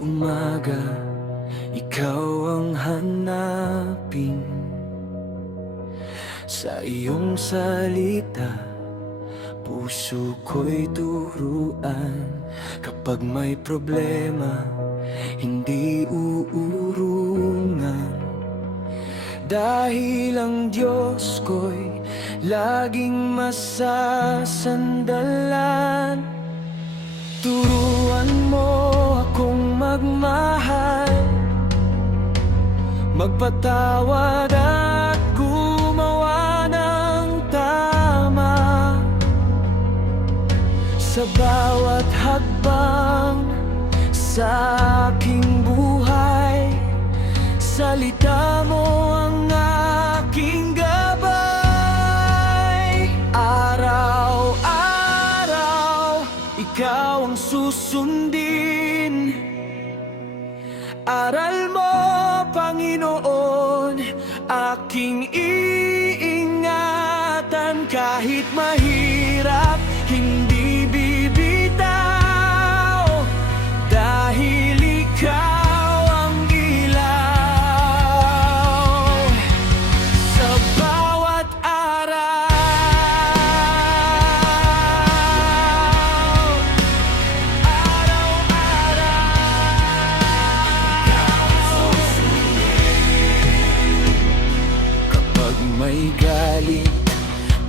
umaga, ikaw ang hanapin. Sa iyong salita, puso ko'y turuan. Kapag may problema, hindi uurungan. Dahil ang Diyos ko'y laging masasandalan. Turuan mo akong magmahal, magpatawad at gumawa ng tama. Sa bawat hakbang sa aking buhay, salita mo ang aking gabay. Araw-araw, ikaw ang susundin. Aral mo, Panginoon, aking iingatan. Kahit mahirap, hindi bibitaw, dahil ikaw ang ilaw sa bawat araw. Kapag may galit,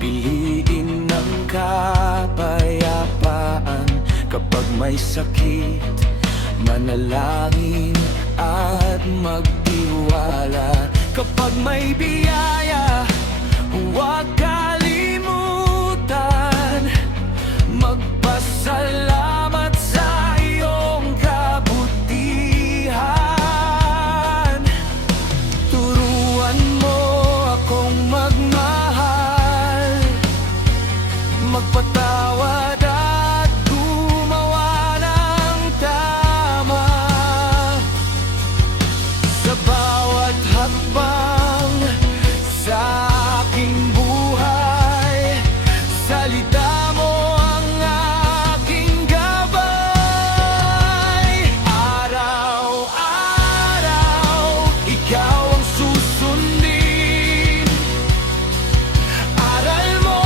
piliin ng kapayapaan. Kapag may sakit, manalangin at magtiwala. Kapag may biyaya, huwag kalimutan magpasalamat sa iyong kabutihan. Turuan mo akong magmahal, magpatawad at gumawa ng tama. Sa bawat hakbang sa aking buhay, salita mo ang aking gabay. Araw-araw, ikaw ang susundin. Aral mo,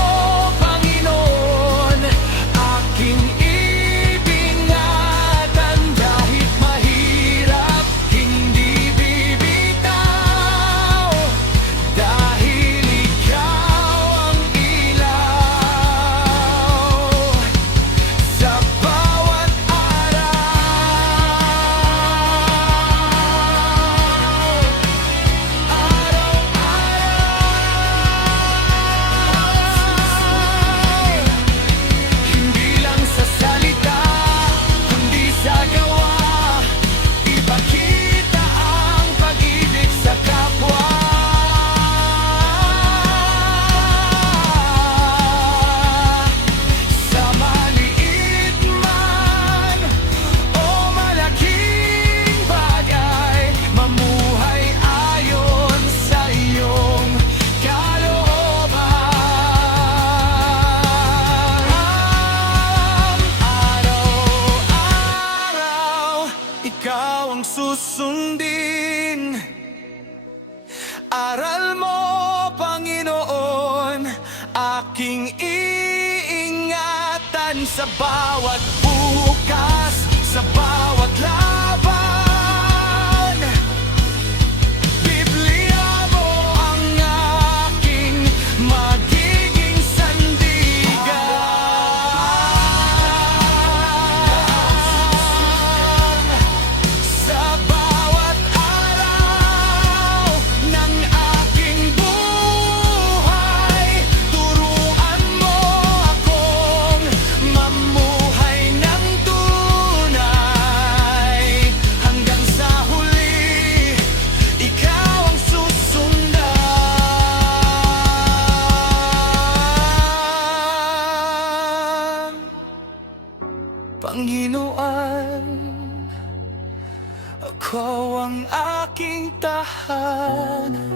Panginoon, aking ibingatan. Kahit mahirap, hindi bibitaw, dahil ikaw ang ilaw sa bawat araw-araw. Hindi lang sa salita, kundi sa gawa, ipakita ang pag-ibig sa kapwa. Sa maliit man o malaking bagay, mamuhay ayon sa iyong kalooban. Araw-araw, ikaw ang susundin. Aral mo, Panginoon, aking iingatan. Sa bawat bukas, sa bawat laban, Biblia mo ang aking magiging sandigan. Sa bawat araw ng aking buhay, turuan mo akong mamuhay ng tunay. Hanggang sa huli, ikaw ang susundan. Panginoon, ako ang aking tahanan.